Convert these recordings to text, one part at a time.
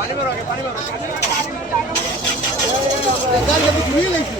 পানি মারো আগে পানি মারো গাড়ি নিয়ে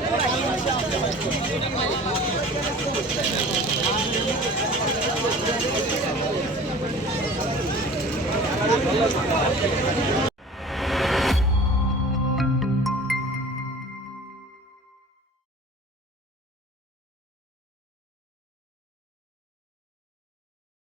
でも、ありがとうございます。